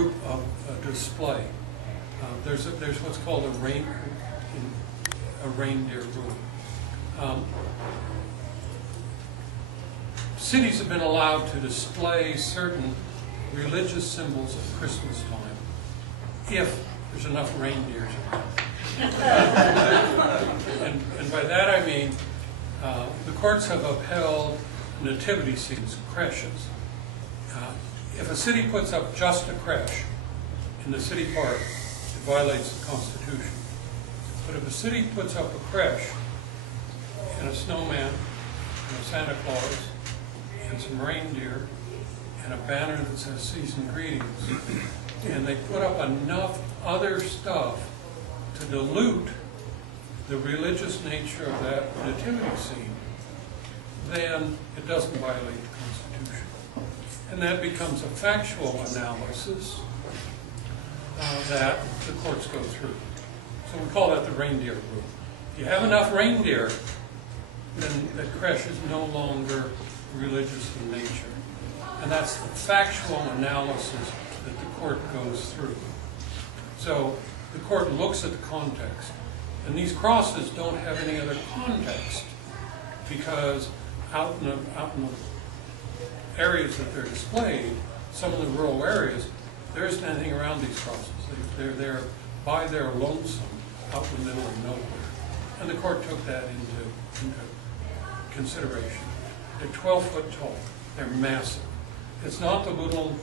group of display. There's what's called a reindeer rule. Cities have been allowed to display certain religious symbols at Christmas time if there's enough reindeers around. And by that I mean the courts have upheld nativity scenes, creches. If a city puts up just a creche in the city park, it violates the Constitution. But if a city puts up a creche and a snowman and a Santa Claus and some reindeer and a banner that says season greetings, and they put up enough other stuff to dilute the religious nature of that nativity scene, then it doesn't violate the Constitution. And that becomes a factual analysis that the courts go through. So we call that the reindeer rule. If you have enough reindeer, then the creche is no longer religious in nature. And that's the factual analysis that the court goes through. So the court looks at the context. And these crosses don't have any other context because out in the areas that they're displayed, some of the rural areas, there isn't anything around these crosses. They're there by their lonesome out in the middle of nowhere. And the court took that into consideration. They're 12 foot tall. They're massive. It's not the little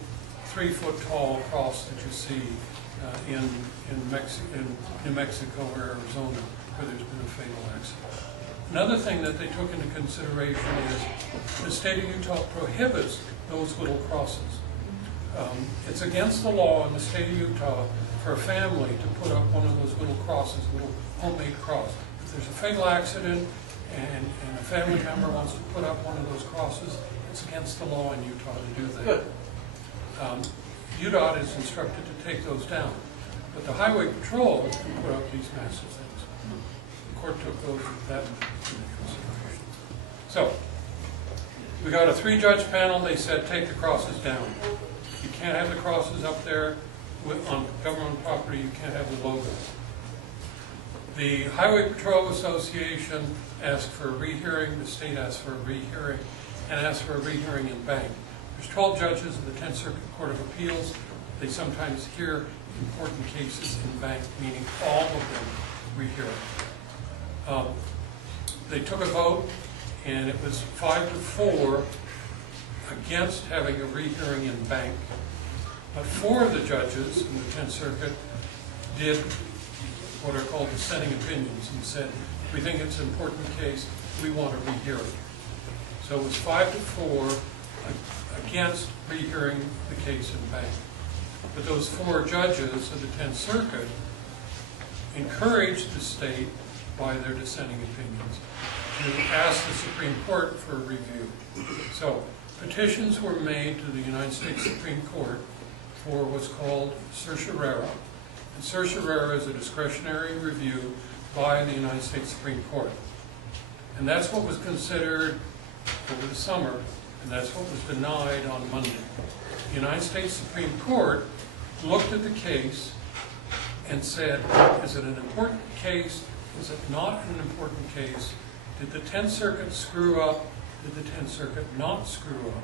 3 foot tall cross that you see in New Mexico or Arizona where there's been a fatal accident. Another thing that they took into consideration is the state of Utah prohibits those little crosses. It's against the law in the state of Utah for a family to put up one of those little crosses, a little homemade cross. If there's a fatal accident and a family member wants to put up one of those crosses, it's against the law in Utah to do that. Good. UDOT is instructed to take those down. But the Highway Patrol can put up these massive things. The court took that into consideration. So, we got a 3-judge panel. They said take the crosses down. You can't have the crosses up there on government property. You can't have the logo. The Highway Patrol Association asked for a rehearing. The state asked for a rehearing and asked for a rehearing in Bank. There's 12 judges of the 10th Circuit Court of Appeals. They sometimes hear important cases in Bank, meaning all of them rehear. They took a vote, and it was 5-4 against having a rehearing in Bank. But 4 of the judges in the 10th Circuit did what are called dissenting opinions and said, we think it's an important case, we want a rehearing. So it was 5-4 against rehearing the case in Bank. But those 4 judges of the 10th Circuit encouraged the state by their dissenting opinions to ask the Supreme Court for a review. So petitions were made to the United States Supreme Court for what's called certiorari. And certiorari is a discretionary review by the United States Supreme Court. And that's what was considered over the summer, and that's what was denied on Monday. The United States Supreme Court looked at the case and said, is it an important case? Is it not an important case? Did the 10th Circuit screw up? Did the 10th Circuit not screw up?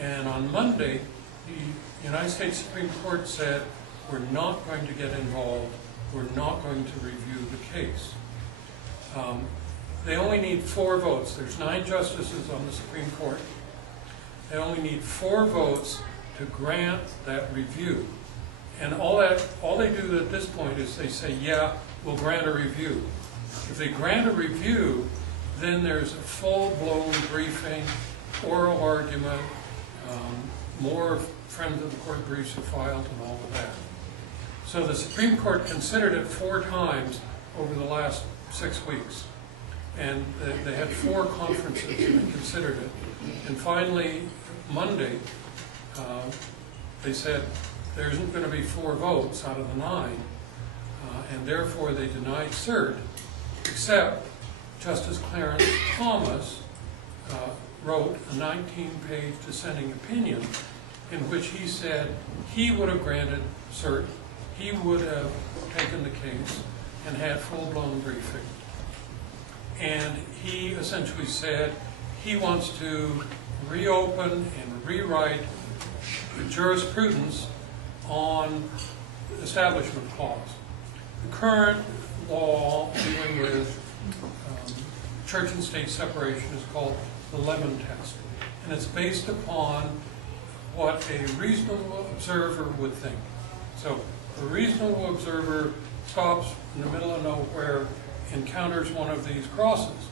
And on Monday, the United States Supreme Court said, we're not going to get involved. We're not going to review the case. They only need 4 votes. There's 9 justices on the Supreme Court. They only need 4 votes to grant that review. And all they do at this point is they say, yeah, we'll grant a review. If they grant a review, then there's a full-blown briefing, oral argument, more Friends of the Court briefs are filed and all of that. So the Supreme Court considered it 4 times over the last 6 weeks. And they had 4 conferences and considered it. And finally, Monday, they said there isn't going to be 4 votes out of the 9, and therefore they denied cert, except Justice Clarence Thomas wrote a 19-page dissenting opinion in which he said he would have granted cert, he would have taken the case and had full-blown briefing. And he essentially said he wants to reopen and rewrite the jurisprudence on Establishment Clause. The current law dealing with church and state separation is called the Lemon Test. And it's based upon what a reasonable observer would think. So a reasonable observer stops in the middle of nowhere, encounters one of these crosses,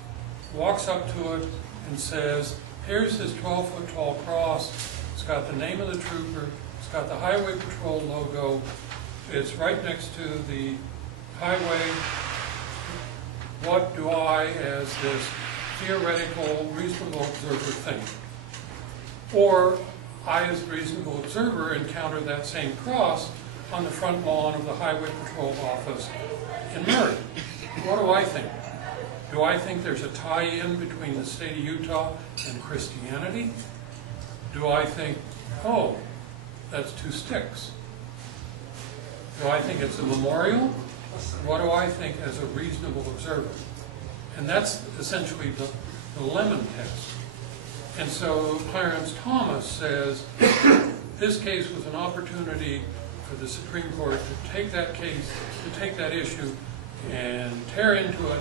walks up to it and says, here's this 12-foot tall cross. It's got the name of the trooper. It's got the Highway Patrol logo. It's right next to the highway. What do I, as this theoretical, reasonable observer, think? Or I, as a reasonable observer, encounter that same cross on the front lawn of the Highway Patrol office in Murray. What do I think? Do I think there's a tie-in between the state of Utah and Christianity? Do I think, oh, that's two sticks? Do I think it's a memorial? What do I think as a reasonable observer? And that's essentially the Lemon Test. And so Clarence Thomas says this case was an opportunity for the Supreme Court to take that case, to take that issue and tear into it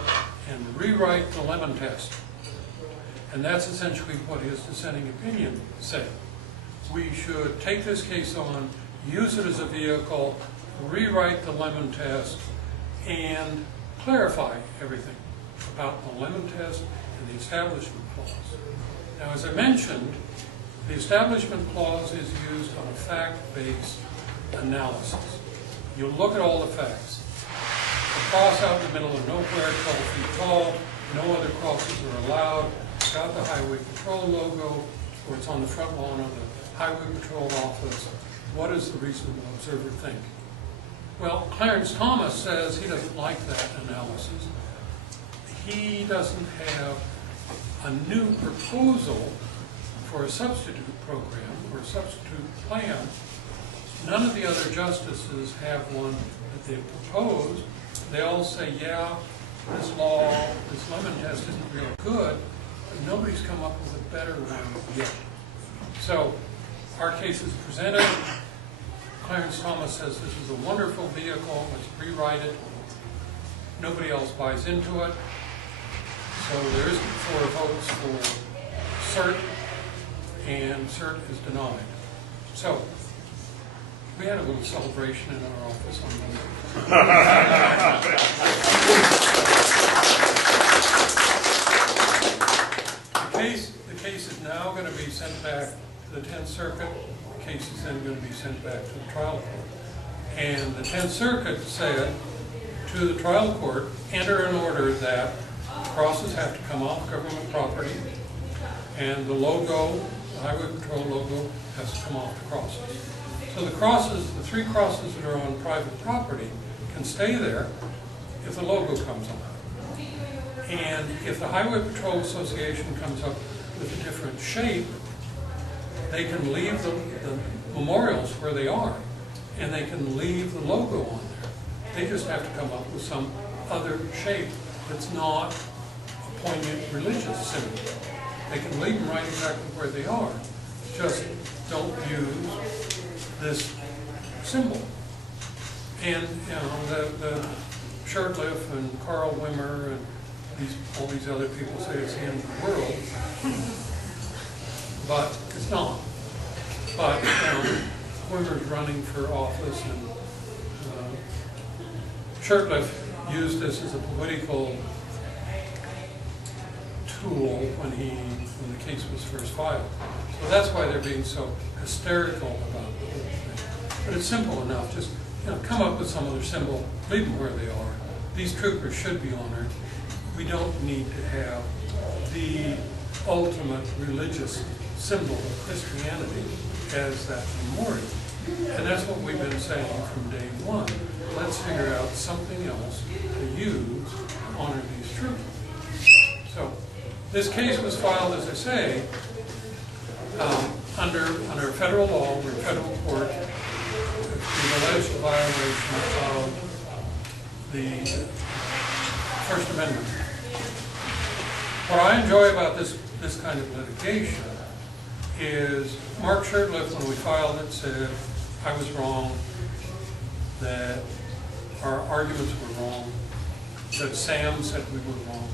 and rewrite the Lemon Test. And that's essentially what his dissenting opinion said. We should take this case on, use it as a vehicle, rewrite the Lemon Test, and clarify everything about the Lemon Test and the Establishment Clause. Now, as I mentioned, the Establishment Clause is used on a fact-based analysis. You look at all the facts. A cross out in the middle of nowhere, 12 feet tall, no other crosses are allowed. It's got the Highway Patrol logo, or it's on the front lawn of the Highway Patrol office. What does the reasonable observer think? Well, Clarence Thomas says he doesn't like that analysis. He doesn't have a new proposal for a substitute program or a substitute plan. None of the other justices have one that they've proposed. They all say, yeah, this law, this Lemon Test isn't real good, but nobody's come up with a better one yet. So our case is presented. Clarence Thomas says this is a wonderful vehicle, let's rewrite it. Nobody else buys into it. So there isn't 4 votes for cert, and cert is denied. So we had a little celebration in our office on Monday. The case is now going to be sent back to the 10th Circuit. The case is then going to be sent back to the trial court. And the 10th Circuit said to the trial court, enter an order that crosses have to come off government property, and the logo, the Highway Patrol logo, has to come off the crosses. So the crosses, the 3 crosses that are on private property can stay there if the logo comes off. And if the Highway Patrol Association comes up with a different shape, they can leave the memorials where they are, and they can leave the logo on there. They just have to come up with some other shape that's not a poignant religious symbol. They can leave them right exactly where they are. Just don't use this symbol. And you know, the Shurtleff and Carl Wimmer and all these other people say it's the end of the world, but it's not. But Wimmer's running for office, and Shurtleff used this as a political tool when the case was first filed. So that's why they're being so hysterical about the whole thing. But it's simple enough. Just come up with some other symbol, leave them where they are. These troopers should be honored. We don't need to have the ultimate religious symbol of Christianity as that memorial. And that's what we've been saying from day one. Let's figure out something else to use to honor these troopers. So this case was filed, as I say, under federal law, we're federal court, we've alleged a violation of the First Amendment. What I enjoy about this kind of litigation is Mark Shurtleff, when we filed it, said I was wrong, that our arguments were wrong, that Sam said we were wrong.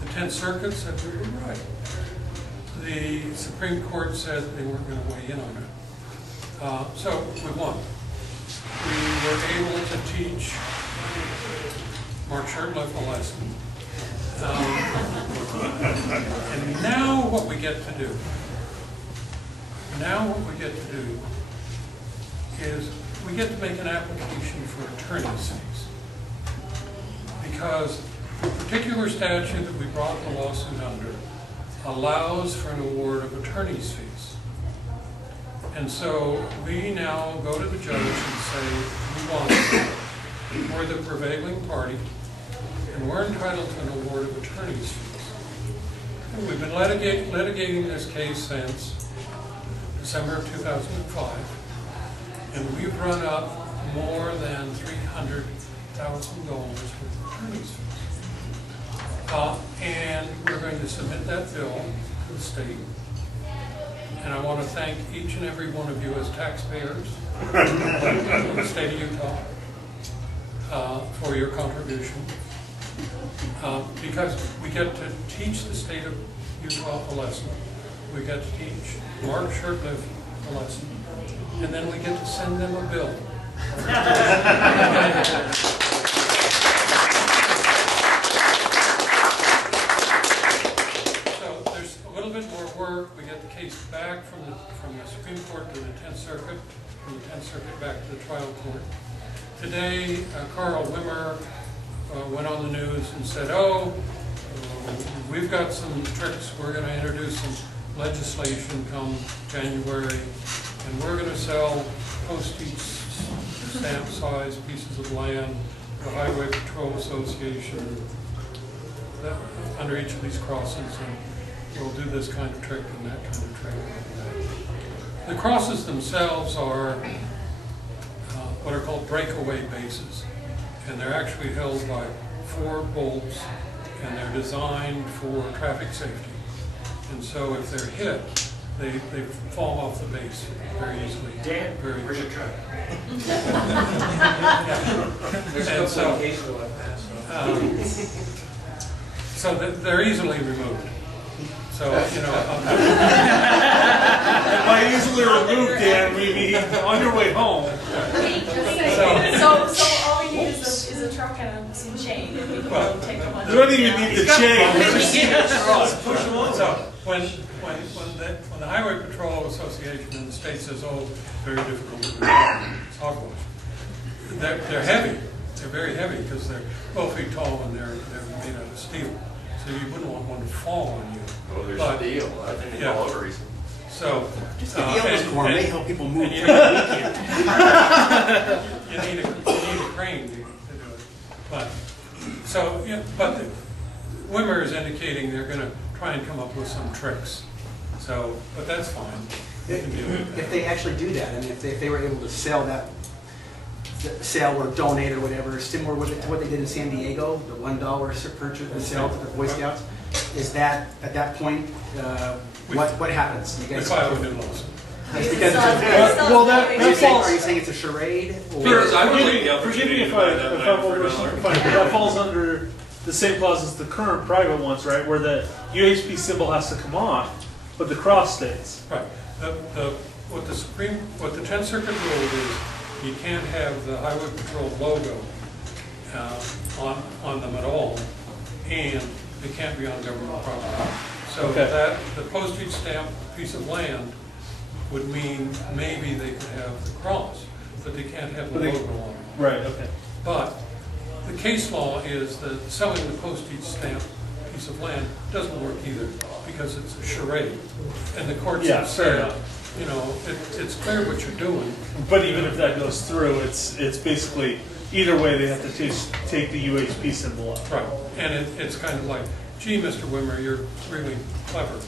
The 10th Circuit said we were right. The Supreme Court said they weren't going to weigh in on it. So we won. We were able to teach Mark Shurtleff a lesson. And now what we get to do, is we get to make an application for attorney's fees. Because the particular statute that we brought the lawsuit under allows for an award of attorney's fees. And so we now go to the judge and say, we want it. We're the prevailing party, and we're entitled to an award of attorney's fees. And we've been litigating this case since December of 2005, and we've run up more than $300,000 worth of attorney's fees. And we're going to submit that bill to the state. And I want to thank each and every one of you as taxpayers in the state of Utah for your contribution. Because we get to teach the state of Utah a lesson. We get to teach Mark Shurtleff a lesson. And then we get to send them a bill. We get the case back from the Supreme Court to the 10th Circuit, from the 10th Circuit back to the trial court. Today, Carl Wimmer went on the news and said, we've got some tricks. We're going to introduce some legislation come January, and we're going to sell postage stamp size pieces of land to the Highway Patrol Association under each of these crossings. And we'll do this kind of trick and that kind of trick. The crosses themselves are what are called breakaway bases, and they're actually held by 4 bolts, and they're designed for traffic safety. And so if they're hit, they fall off the base very easily. Dan, where's your truck? And so they're easily removed. So, you know, by easily removed, Dan, we mean on your way home. So all we need is a truck and some chain. And we can take them on. You don't even need the chain. So when the Highway Patrol Association in the state says, very difficult to do, it's hogwash. They're heavy. They're very heavy because they're 12 feet tall and they're made out of steel. So you wouldn't want one to fall on you. Well, there's steel. I think it's all over reason. So just the Elvis Corps may help people move. You need a crane to do it. But Wimmer is indicating they're going to try and come up with some tricks. So, but that's fine. If they actually do that, and if they were able to sell or donate or whatever, similar to what they did in San Diego, the $1 purchase and sale to the Boy Scouts, is that at that point what happens? You guys file a new lawsuit. Are you saying it's a charade? Forgive me if I'm oversimplifying, but that falls under the same clause as the current private ones, right? Where the UHP symbol has to come off, but the cross stays. Right. What the 10th Circuit ruled is you can't have the Highway Patrol logo on them at all, and they can't be on government property. So that the postage stamp piece of land would mean maybe they could have the cross, but they can't have the logo on it. Right, okay. But the case law is that selling the postage stamp piece of land doesn't work either, because it's a charade. And the courts have said, you know, it's clear what you're doing. But even if that goes through, it's basically, either way they have to take the UHP symbol off. Right, and it's kind of like, gee, Mr. Wimmer, you're really clever.